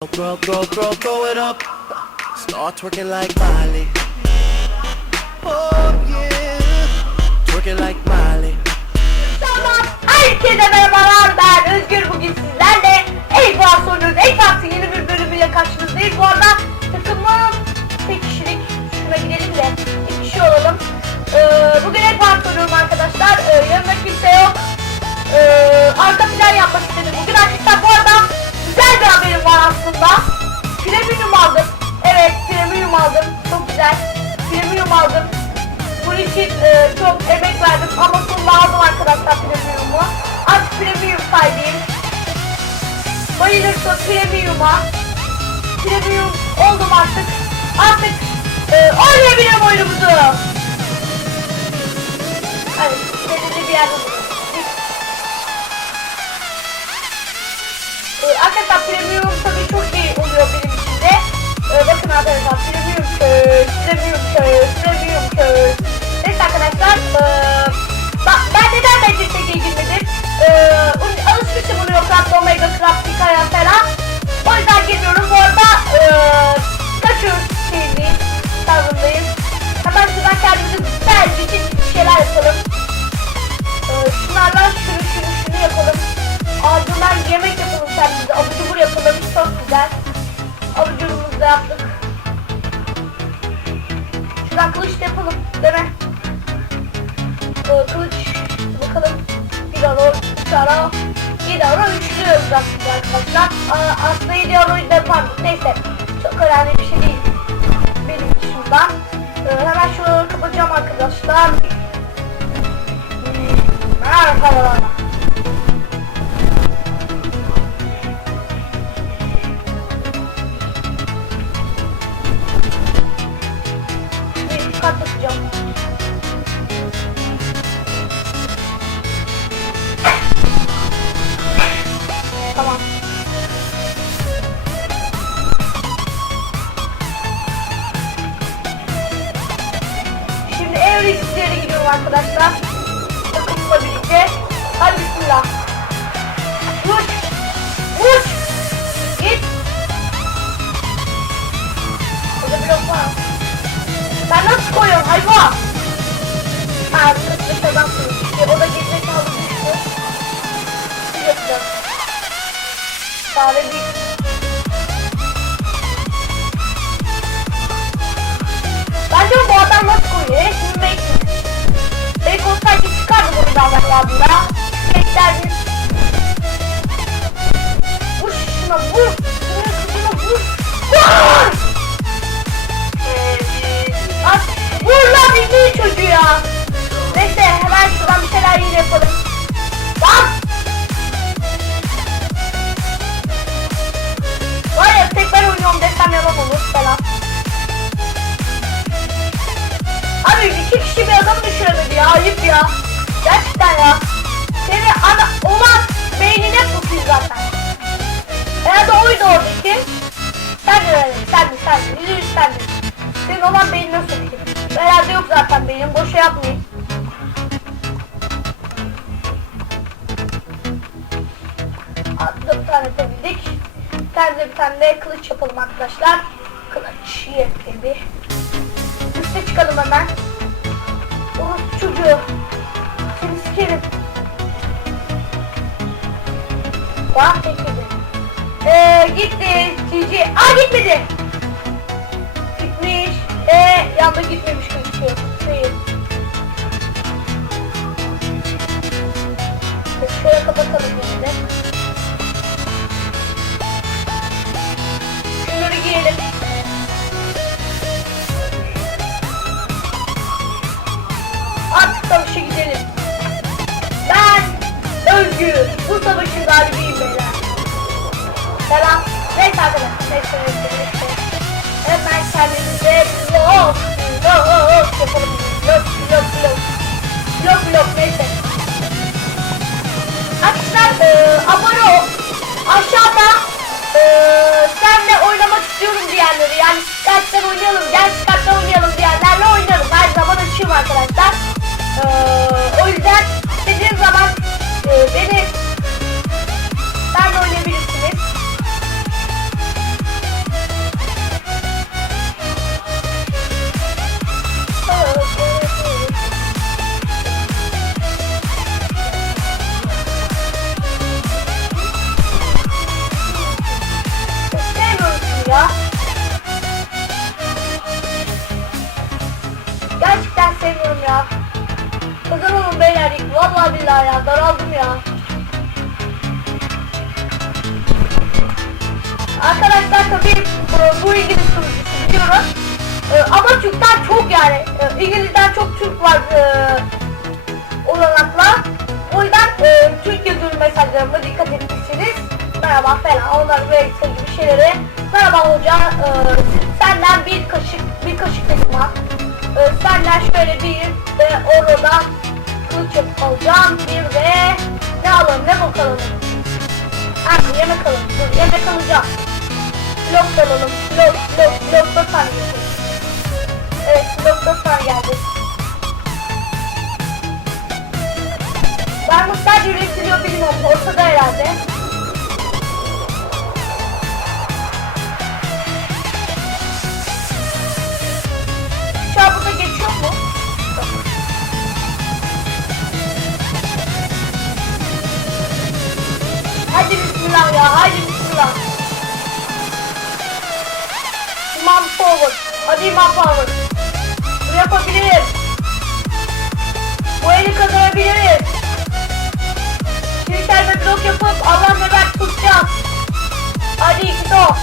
Girl, girl, girl, throw it up. Start twerking like Miley. Oh yeah, twerking like Miley. Tamam. Herkese merhabalar ben Özgür bugün sizlerle Eyvah soruyoruz. Eyvah'ın yeni bir bölümüyle karşınızdayız. Bu arada takımım tek kişilik. Şuna gidelim de aslında. Premium aldım. Evet premium aldım. Çok güzel. Premium aldım. Bunun için e, çok emek verdim ama aldım arkadaşlar premium'u. Artık premium sahibiyim. Bayılırsın premium'a. Premium oldum artık. Artık e, oynayabilirim oyunumuzu. Hadi belirli bir yerde durun. E, arkadaşlar premium tabii çok euro, üç euro. Yedi euro üçlü aslında arkadaşlar. Aslında yedi euroyu da yapardık. Neyse. Çok önemli bir şey değil. Benim için şundan. Ee, hemen şunu kapatacağım arkadaşlar. Merhaba. Risklerine gidiyorum arkadaşlar. Takımla birlikte. Hadi bismillah. Vur. Vur. Git. Burada blok var. Ben nasıl koyuyorum hayvan? Ha, kırıklık adam işte o da gitmek kaldı. Bir yapacağız. Fare çıkardı bunu davranlarında. Beklerdi. Vur şuna vur. Şuna vur. Vur! At, vur çocuğu ya. Neyse hemen şuradan bir şeyler yine yapalım. Lan! Var ya tek desem yalan olur falan. Abi iki kişi bir adam düşüremedi ya ayıp ya. Gerçekten ya. Seni ana olan beynine sokuyor zaten. Herhalde oydu oradaki. Sen de öyle. Sen de sen de. Yüzü yüz sen de. Senin olan beynine sokuyor. Herhalde yok zaten beynin. Boşa yapmayayım. Dört tane yapabildik. Bir tane de bir tane de kılıç yapalım arkadaşlar. Kılıç yepyeni. Üste çıkalım hemen. Orospu çocuğu. Sikerim. Bak bekledi. Eee gitti. Cici. Aa gitmedi. Gitmiş. Eee yanda gitmemiş gözüküyor. Hayır. Şöyle kapatalım şimdi. Şunları giyelim. Artık savaşa gidelim. Ben Bu savaşın galibiyim beyler. Selam. Neyse arkadaşlar. Neyse neyse neyse. Hemen kendimize blok. Blok yapalım. Blok blok blok. Blok blok neyse. Arkadaşlar e, abone ol. Aşağıda e, senle oynamak istiyorum diyenleri yani gerçekten oynayalım, gerçekten oynayalım diyenlerle oynarım. Her zaman açığım arkadaşlar. E, o yüzden istediğiniz zaman e, beni ben de oynayabilirsiniz. ya. Gerçekten seviyorum verdik. Vallahi billahi ya daraldım ya. Arkadaşlar tabii e, bu İngiliz sunucusu biliyoruz. E, Ama Türkler çok yani. E, İngiliz'den çok Türk var e, olanakla. O yüzden e, Türk yazılı mesajlarıma dikkat etmişsiniz. Merhaba falan onları böyle gibi şeylere. Merhaba hoca e, senden bir kaşık bir kaşık dedim ha. E, senden şöyle bir ve oradan kılıç alacağım. Bir de ne alalım ne bakalım. Ha bu yemek alalım. Dur yemek alacağım. Blok alalım. Blok blok blok da tane getir. Evet blok da geldi. Ben muhtaç üretiliyor bilmiyorum. Ortada herhalde. Ya. Hadi bismillah. İmam forward. Hadi imam forward. Bunu yapabiliriz. Bu eli kazanabiliriz. Şirkel ve blok yapıp Allah ve ben tutacağız. Hadi top.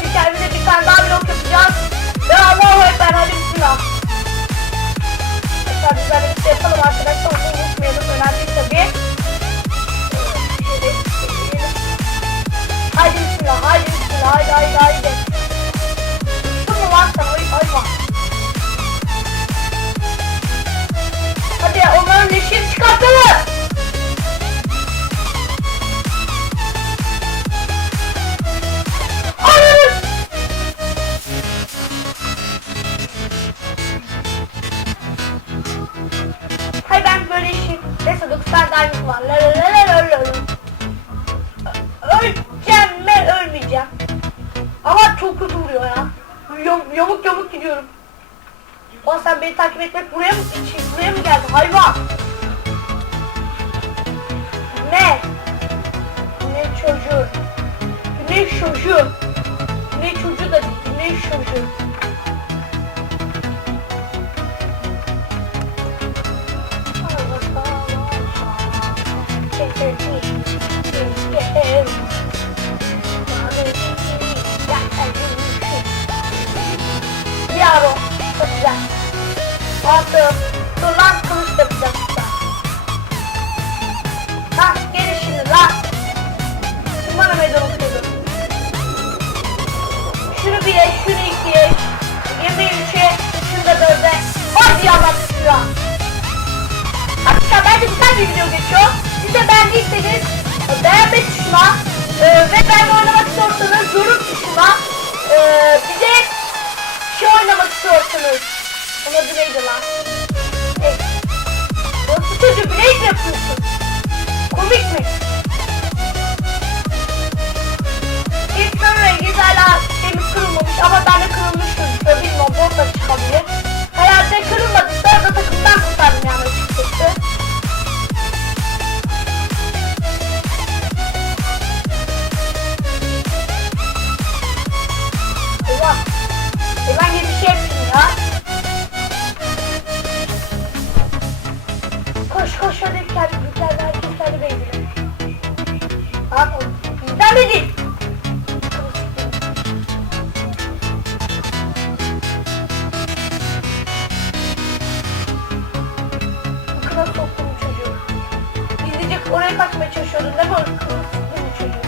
Şirkel bir de bir tane daha blok yapacağız. Ve Allahu Ekber hadi bismillah. Biz böyle bir şey yapalım arkadaşlar. Onu unutmayalım. Önemli Hay ben böyle işi neyse 9 tane diamond var. La ölmeyeceğim. Ama çok kötü vuruyor ya. Yam, yamuk yamuk gidiyorum. Ulan sen beni takip etmek buraya mı için buraya mı geldin hayvan? Çocuğu? Ne çocuğu da değil, ne çocuğu? Yaro, çok güzel. Attım. Beğendiyseniz e, beğenme tuşuna e, ve ben oynamak istiyorsanız yorum tuşuna e, bir de şey oynamak istiyorsanız onun adı neydi lan? Hey. Nasıl çocuğu bilek mi yapıyorsun? Oraya kaçmaya çalışıyordun değil mi? Bu çocuğu.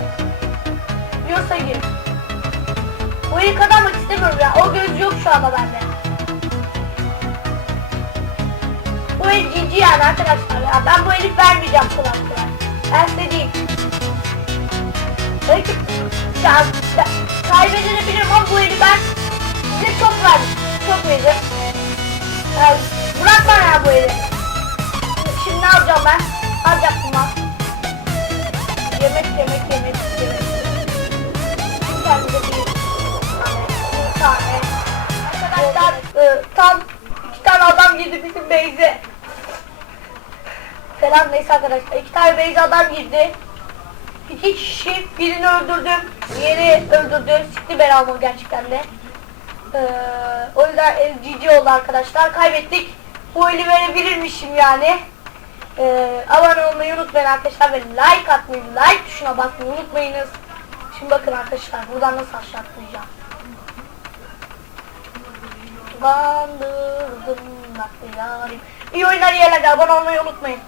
Yiyorsa gir. Eli kazanmak istemiyorum ya. O göz yok şu anda bende. Bu el cici yani arkadaşlar ya. Ben bu eli vermeyeceğim kolay kolay. Ben size diyeyim. Belki ya, kaybedebilirim ama bu eli ben size çok verdim. Çok verdim. Yani, bırakma ya bu eli. Şimdi ne yapacağım ben? Ne yapacaktım ben? Yemek yemek yemek yemek. Bir tane, bir tane. E, tam iki tane adam girdi bizim base'e. Selam neyse arkadaşlar. İki tane base adam girdi. İki kişi birini öldürdüm. Diğeri öldürdü. Sikti ben almam gerçekten de. Ee, o yüzden GG oldu arkadaşlar. Kaybettik. bu eli verebilirmişim yani. Ee, abone olmayı unutmayın arkadaşlar ve like atmayı, like tuşuna basmayı unutmayınız. Şimdi bakın arkadaşlar buradan nasıl aşağı atlayacağım. Bandırdım nakli yarim. İyi oyunlar yerlerde abone olmayı unutmayın.